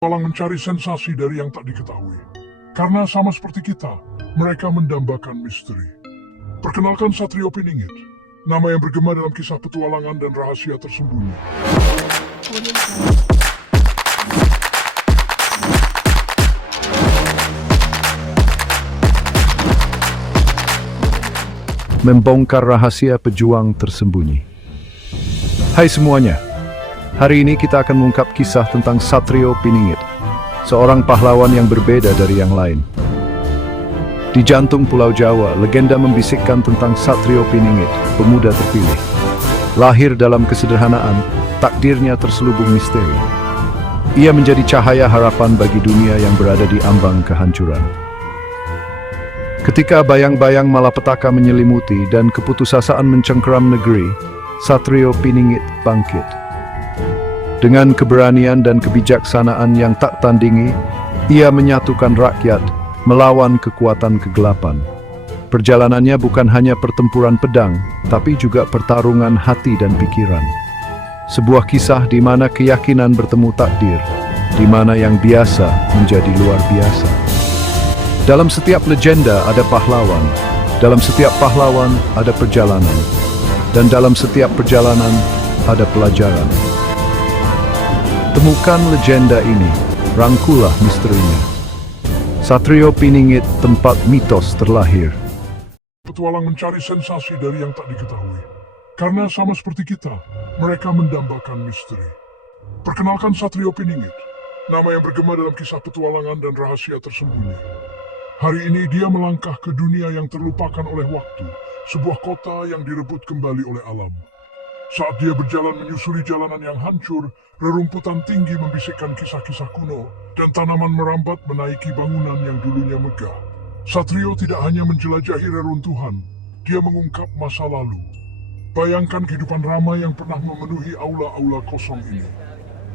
Malang mencari sensasi dari yang tak diketahui. Karena sama seperti kita, mereka mendambakan misteri. Perkenalkan Satrio Piningit, nama yang bergema dalam kisah petualangan dan rahasia tersembunyi. Membongkar rahasia pejuang tersembunyi. Hai semuanya, hari ini kita akan mengungkap kisah tentang Satrio Piningit, seorang pahlawan yang berbeda dari yang lain. Di jantung Pulau Jawa, legenda membisikkan tentang Satrio Piningit, pemuda terpilih. Lahir dalam kesederhanaan, takdirnya terselubung misteri. Ia menjadi cahaya harapan bagi dunia yang berada di ambang kehancuran. Ketika bayang-bayang malapetaka menyelimuti dan keputusasaan mencengkeram negeri, Satrio Piningit bangkit. Dengan keberanian dan kebijaksanaan yang tak tandingi, ia menyatukan rakyat melawan kekuatan kegelapan. Perjalanannya bukan hanya pertempuran pedang, tapi juga pertarungan hati dan pikiran. Sebuah kisah di mana keyakinan bertemu takdir, di mana yang biasa menjadi luar biasa. Dalam setiap legenda ada pahlawan, dalam setiap pahlawan ada perjalanan, dan dalam setiap perjalanan ada pelajaran. Temukan legenda ini, rangkulah misterinya. Satrio Piningit, tempat mitos terlahir. Petualang mencari sensasi dari yang tak diketahui. Karena sama seperti kita, mereka mendambakan misteri. Perkenalkan Satrio Piningit, nama yang bergema dalam kisah petualangan dan rahasia tersembunyi. Hari ini dia melangkah ke dunia yang terlupakan oleh waktu, sebuah kota yang direbut kembali oleh alam. Saat dia berjalan menyusuri jalanan yang hancur, rerumputan tinggi membisikkan kisah-kisah kuno, dan tanaman merambat menaiki bangunan yang dulunya megah. Satrio tidak hanya menjelajahi reruntuhan, dia mengungkap masa lalu. Bayangkan kehidupan ramai yang pernah memenuhi aula-aula kosong ini.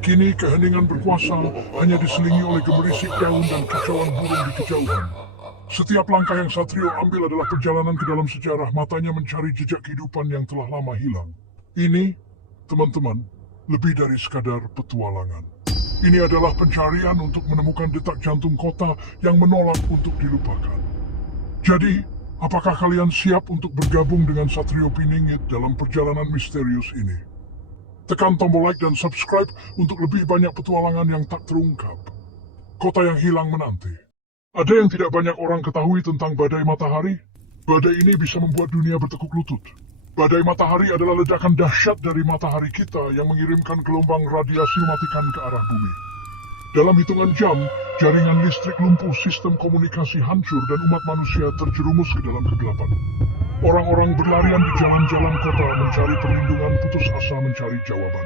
Kini keheningan berkuasa hanya diselingi oleh gemerisik daun dan kicauan burung di kejauhan. Setiap langkah yang Satrio ambil adalah perjalanan ke dalam sejarah, matanya mencari jejak kehidupan yang telah lama hilang. Ini, teman-teman, lebih dari sekadar petualangan. Ini adalah pencarian untuk menemukan detak jantung kota yang menolak untuk dilupakan. Jadi, apakah kalian siap untuk bergabung dengan Satrio Piningit dalam perjalanan misterius ini? Tekan tombol like dan subscribe untuk lebih banyak petualangan yang tak terungkap. Kota yang hilang menanti. Ada yang tidak banyak orang ketahui tentang badai matahari. Badai ini bisa membuat dunia bertekuk lutut. Badai matahari adalah ledakan dahsyat dari matahari kita yang mengirimkan gelombang radiasi mematikan ke arah bumi. Dalam hitungan jam, jaringan listrik lumpuh, sistem komunikasi hancur, dan umat manusia terjerumus ke dalam kegelapan. Orang-orang berlarian di jalan-jalan kota mencari perlindungan, putus asa mencari jawaban.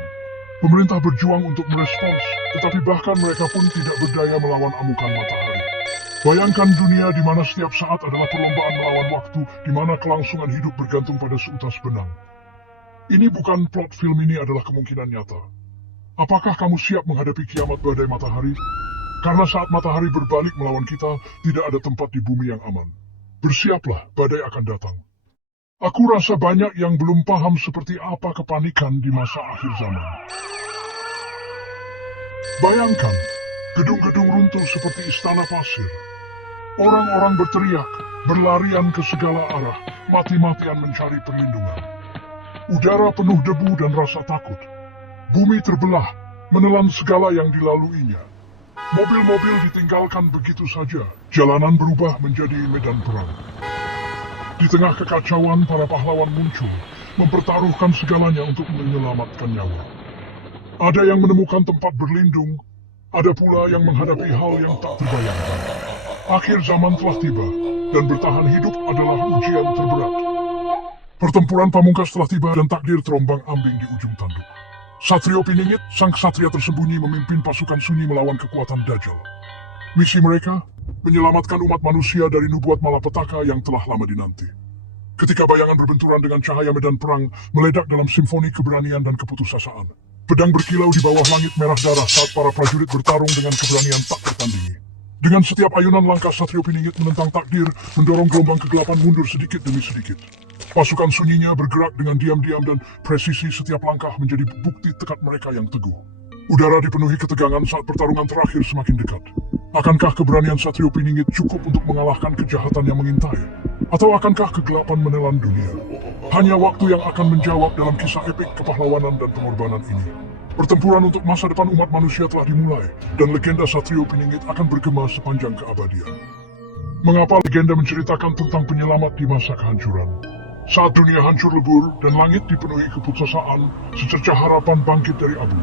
Pemerintah berjuang untuk merespons, tetapi bahkan mereka pun tidak berdaya melawan amukan matahari. Bayangkan dunia di mana setiap saat adalah perlombaan melawan waktu, di mana kelangsungan hidup bergantung pada seutas benang. Ini bukan plot film, ini adalah kemungkinan nyata. Apakah kamu siap menghadapi kiamat badai matahari? Karena saat matahari berbalik melawan kita, tidak ada tempat di bumi yang aman. Bersiaplah, badai akan datang. Aku rasa banyak yang belum paham seperti apa kepanikan di masa akhir zaman. Bayangkan, gedung-gedung runtuh seperti istana pasir. Orang-orang berteriak, berlarian ke segala arah, mati-matian mencari perlindungan. Udara penuh debu dan rasa takut. Bumi terbelah, menelan segala yang dilaluinya. Mobil-mobil ditinggalkan begitu saja, jalanan berubah menjadi medan perang. Di tengah kekacauan, para pahlawan muncul, mempertaruhkan segalanya untuk menyelamatkan nyawa. Ada yang menemukan tempat berlindung, ada pula yang menghadapi hal yang tak terbayangkan. Akhir zaman telah tiba, dan bertahan hidup adalah ujian terberat. Pertempuran pamungkas telah tiba dan takdir terombang-ambing di ujung tanduk. Satrio Piningit, sang ksatria tersembunyi, memimpin pasukan sunyi melawan kekuatan Dajjal. Misi mereka, menyelamatkan umat manusia dari nubuat malapetaka yang telah lama dinanti. Ketika bayangan berbenturan dengan cahaya medan perang, meledak dalam simfoni keberanian dan keputusasaan. Pedang berkilau di bawah langit merah darah saat para prajurit bertarung dengan keberanian tak tertandingi. Dengan setiap ayunan langkah Satrio Piningit menentang takdir, mendorong gelombang kegelapan mundur sedikit demi sedikit. Pasukan sunyinya bergerak dengan diam-diam dan presisi, setiap langkah menjadi bukti tekad mereka yang teguh. Udara dipenuhi ketegangan saat pertarungan terakhir semakin dekat. Akankah keberanian Satrio Piningit cukup untuk mengalahkan kejahatan yang mengintai? Atau akankah kegelapan menelan dunia? Hanya waktu yang akan menjawab dalam kisah epik kepahlawanan dan pengorbanan ini. Pertempuran untuk masa depan umat manusia telah dimulai, dan legenda Satrio Piningit akan bergema sepanjang keabadian. Mengapa legenda menceritakan tentang penyelamat di masa kehancuran? Saat dunia hancur lebur dan langit dipenuhi keputusasaan, secercah harapan bangkit dari abu.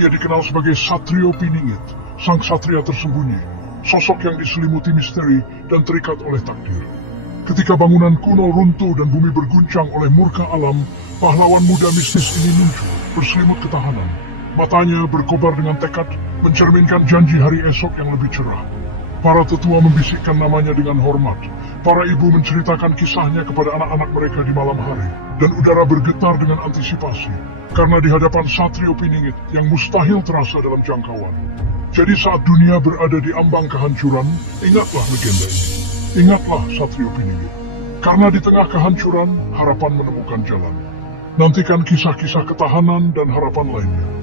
Ia dikenal sebagai Satrio Piningit, sang satria tersembunyi, sosok yang diselimuti misteri dan terikat oleh takdir. Ketika bangunan kuno runtuh dan bumi berguncang oleh murka alam, pahlawan muda mistis ini muncul, berselimut ketahanan. Matanya berkobar dengan tekad, mencerminkan janji hari esok yang lebih cerah. Para tetua membisikkan namanya dengan hormat. Para ibu menceritakan kisahnya kepada anak-anak mereka di malam hari. Dan udara bergetar dengan antisipasi. Karena di hadapan Satrio Piningit yang mustahil terasa dalam jangkauan. Jadi saat dunia berada di ambang kehancuran, ingatlah legenda ini. Ingatlah Satrio Piningit. Karena di tengah kehancuran, harapan menemukan jalan. Nantikan kisah-kisah ketahanan dan harapan lainnya